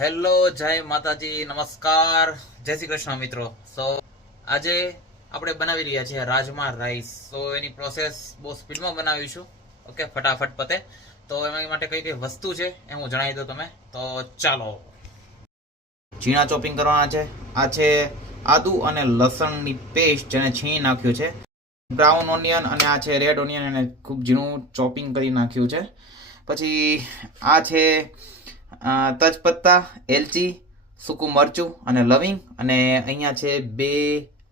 Hello, જય માતાજી, નમસ્કાર. જય શ્રી કૃષ્ણ મિત્રો. સો આજે આપણે બનાવી રહ્યા છીએ રાજમા રાઈસ. તો એની પ્રોસેસ બહુ સ્પીડમાં બનાવીશું. ઓકે ફટાફટ પતે. તો એના માટે કઈ કઈ વસ્તુ છે એ હું જણાવી દઉં તમે તો ચાલો. ઝીણા ચોપિંગ કરવાના છે. આ છે આદુ અને લસણની પેસ્ટ જેને છીણી નાખ્યું છે. બ્રાઉન ઓનિયન અને આ છે રેડ ઓનિયન એને ખૂબ ઝીણું ચોપિંગ કરી નાખ્યું છે. પછી આ છે તજપત્તા, એલચી, સૂકું મરચું અને લવિંગ અને અહીંયા છે બે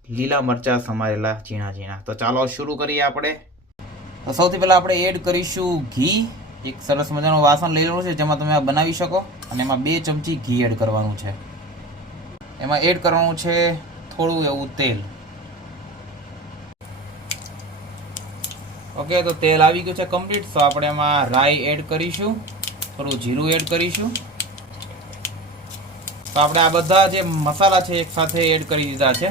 લીલા મરચા સમારેલા ઝીણા ઝીણા. તો ચાલો શરૂ કરીએ આપણે. તો સૌથી પહેલાં આપણે એડ કરીશું ઘી. એક સરસ મજાનું વાસણ લઈ લેવાનું છે, જેમાં તમે આ બનાવી શકો. અને એમાં બે ચમચી ઘી એડ કરવાનું છે. એમાં એડ કરવાનું છે થોડું એવું તેલ. ઓકે, તો તેલ આવી ગયું છે કમ્પ્લીટ. તો આપણે એમાં રાઈ એડ કરીશું. થોડું જીરું એડ કરીશું. તો આપણે આ બધા જે મસાલા છે એક સાથે એડ કરી દીધા છે.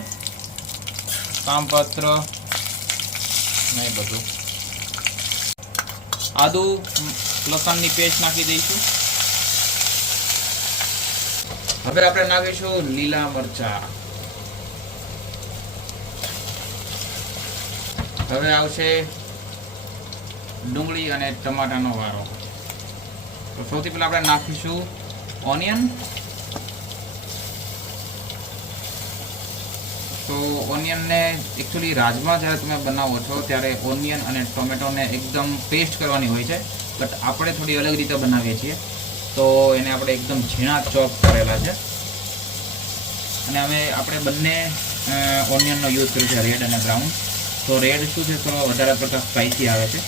કામપત્ર ને બધું. આદુ લસણની પેસ્ટ નાખી દઈશું. હવે આપણે નાખીશું લીલા મરચા. હવે આવશે ડુંગળી અને ટમાટાનો વારો. તો સૌથી પહેલાં આપણે નાખીશું ઓનિયન તો ઓનિયનને એકચ્યુઅલી રાજમા જ્યારે તમે બનાવો છો ત્યારે ઓનિયન અને ટોમેટોને એકદમ પેસ્ટ કરવાની હોય છે. બટ આપણે થોડી અલગ રીતે બનાવીએ છીએ. તો એને આપણે એકદમ ઝીણા ચોપ કરેલા છે. અને હવે આપણે બંને ઓનિયનનો યુઝ કર્યો છે રેડ અને બ્રાઉન તો રેડ શું છે? થોડો વધારે પડતા સ્પાઇસી આવે છે.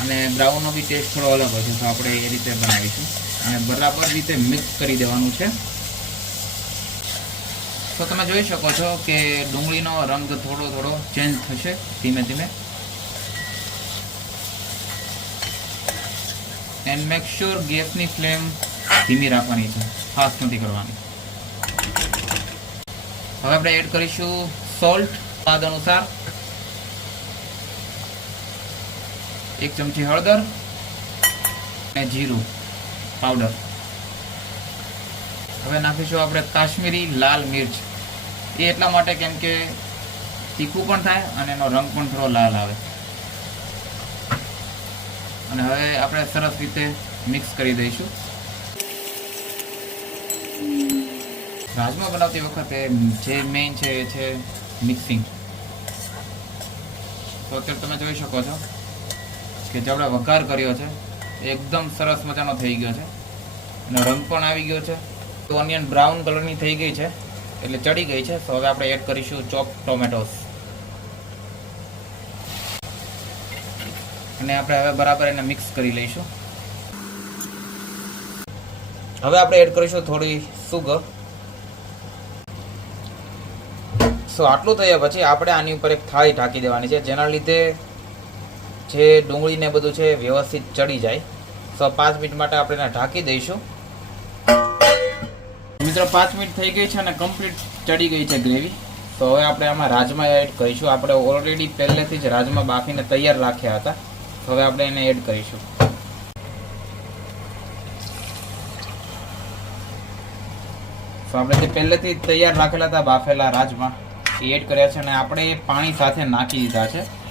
અને બ્રાઉનનો બી ટેસ્ટ થોડો અલગ હોય છે, તો આપણે એ રીતે બનાવીશું. અને બરાબર રીતે મિક્સ કરી દેવાનું છે. તો તમે જોઈ શકો છો કે ડુંગળીનો રંગ થોડો થોડો ચેન્જ થશે ધીમે ધીમે. એન્ડ મેક શ્યોર ગેસની ફ્લેમ ધીમી રાખવાની છે ફાસ્ટ નથી કરવાની. હવે આપણે એડ કરીશું સોલ્ટ સ્વાદ અનુસાર. એક ચમચી હળદર અને જીરું પાવડર હવે નાખીશું આપણે કાશ્મીરી લાલ મિર્ચ. એ એટલા માટે કેમ કે તીખું પણ થાય અને એનો રંગ પણ થોડો લાલ આવે. અને હવે આપણે સરસ રીતે મિક્સ કરી દઈશું. રાજમા બનાવતી વખતે જે મેઇન છે એ છે મિક્સિંગ તો અત્યારે તમે જોઈ શકો છો. કે જે આપણે વઘાર કર્યો છે, એકદમ સરસ મજાનો થઈ ગયો છે. અને રંગ પણ આવી ગયો છે. તો ઓનિયન બ્રાઉન કલરની થઈ ગઈ છે, એટલે ચડી ગઈ છે. તો હવે આપણે એડ કરીશું ચોપ ટોમેટોસ અને આપણે હવે બરાબર એને મિક્સ કરી લઈશું. હવે આપણે એડ કરીશું થોડી સુગર સો આટલું થયા પછી આપણે આની ઉપર એક થાળી ઢાંકી દેવાની છે. જેના લીધે જે ડુંગળી ને બધું છે વ્યવસ્થિત ચડી જાય. સો પાંચ મિનિટ માટે આપણે એને ઢાંકી દઈશું. મિત્રો, પાંચ મિનિટ થઈ ગઈ છે અને કમ્પ્લીટ ચડી ગઈ છે ગ્રેવી. તો હવે આપણે આમાં રાજમા એડ કરીશું. આપણે ઓલરેડી પહેલેથી જ રાજમા બાફીને તૈયાર રાખ્યા હતા. તો હવે આપણે એને એડ કરીશું. તો આપણે જે પહેલેથી તૈયાર રાખેલા હતા બાફેલા રાજમા, એ એડ કર્યા છે અને આપણે પાણી સાથે નાખી દીધા છે.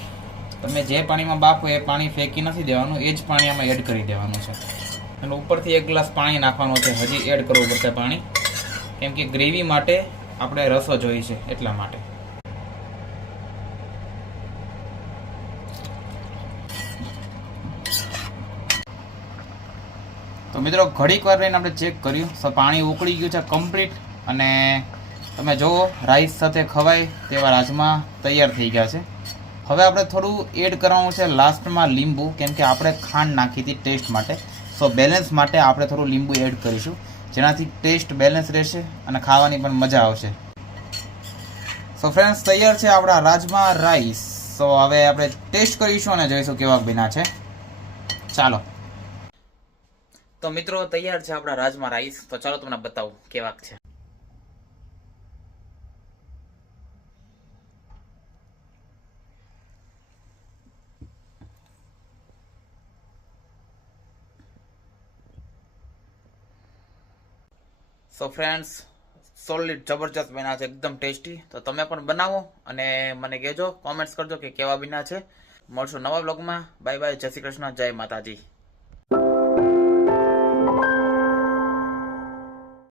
તમે જે પાણીમાં બાફો એ પાણી ફેંકી નથી દેવાનું, એ જ પાણી આમાં એડ કરી દેવાનું છે. અને ઉપરથી એક ગ્લાસ પાણી નાખવાનું છે. હજી એડ કરવું પડશે પાણી. કેમ કે ગ્રેવી માટે આપણે રસો જોઈએ છે, એટલા માટે. તો મિત્રો, ઘડીક વાર રહીને આપણે ચેક કર્યું. તો પાણી ઉકળી ગયું છે કમ્પ્લીટ અને તમે જુઓ રાઈસ સાથે ખવાય તેવા રાજમા તૈયાર થઈ ગયા છે. હવે આપણે થોડું એડ કરવાનું છે લાસ્ટમાં લીંબુ, કેમ કે આપણે ખાંડ નાખી હતી ટેસ્ટ માટે. સો બેલેન્સ માટે આપણે થોડું લીંબુ એડ કરીશું. જેનાથી ટેસ્ટ બેલેન્સ રહેશે અને ખાવાની પણ મજા આવશે. સો ફ્રેન્ડ્સ તૈયાર છે આપણા રાજમા રાઈસ સો હવે આપણે ટેસ્ટ કરીશું અને જોઈશું કેવા બીના છે. ચાલો. તો મિત્રો, તૈયાર છે આપણા રાજમા રાઈસ તો ચાલો તમને બતાવું કેવાક છે. સો ફ્રેન્ડ્સ સોલિડ જબરજસ્ત બન્યા છે, એકદમ ટેસ્ટી. તો તમે પણ બનાવો અને મને કહેજો કોમેન્ટ્સ કરજો કે કેવા બન્યા છે. મળશું નવા બ્લોગમાં બાય બાય જય શ્રી કૃષ્ણ. જય માતાજી.